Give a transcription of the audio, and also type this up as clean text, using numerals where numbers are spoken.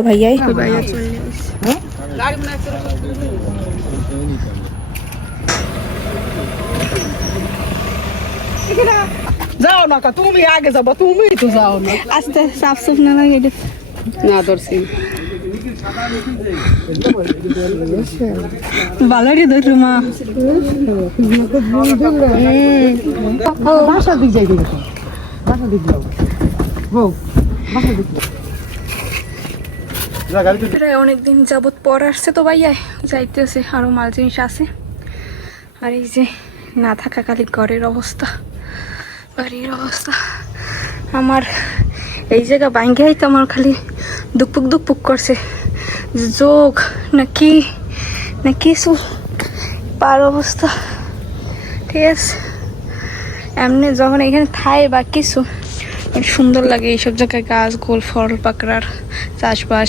ভাইয়াই ভাইয়া চলে যাও না কা তুমি আগে যাবো তুমি তো যাও না আস্তে সাফ সুফ না লাগে না ধরছি ভালোই ধরু মা বাসা দিক যাই দেখো বাসা দিক যাও বউ বাসা দিক প্রায় অনেকদিন যাবত পর আসছে তো ভাইয়া যাইতেছে আরো মাল জিনিস আছে আর এই যে না থাকাকালীন ঘরের অবস্থা বাড়ির অবস্থা আমার এই জায়গা ভাঙ্গেই তো আমার খালি দুপুক দুপুক করছে যোগ নাকি না কিছু পার অবস্থা ঠিক আছে এমনি যখন এখানে থাই বা কিছু সুন্দর লাগে এইসব জায়গায় গাছ গোল ফল পাকড়ার চাষবাস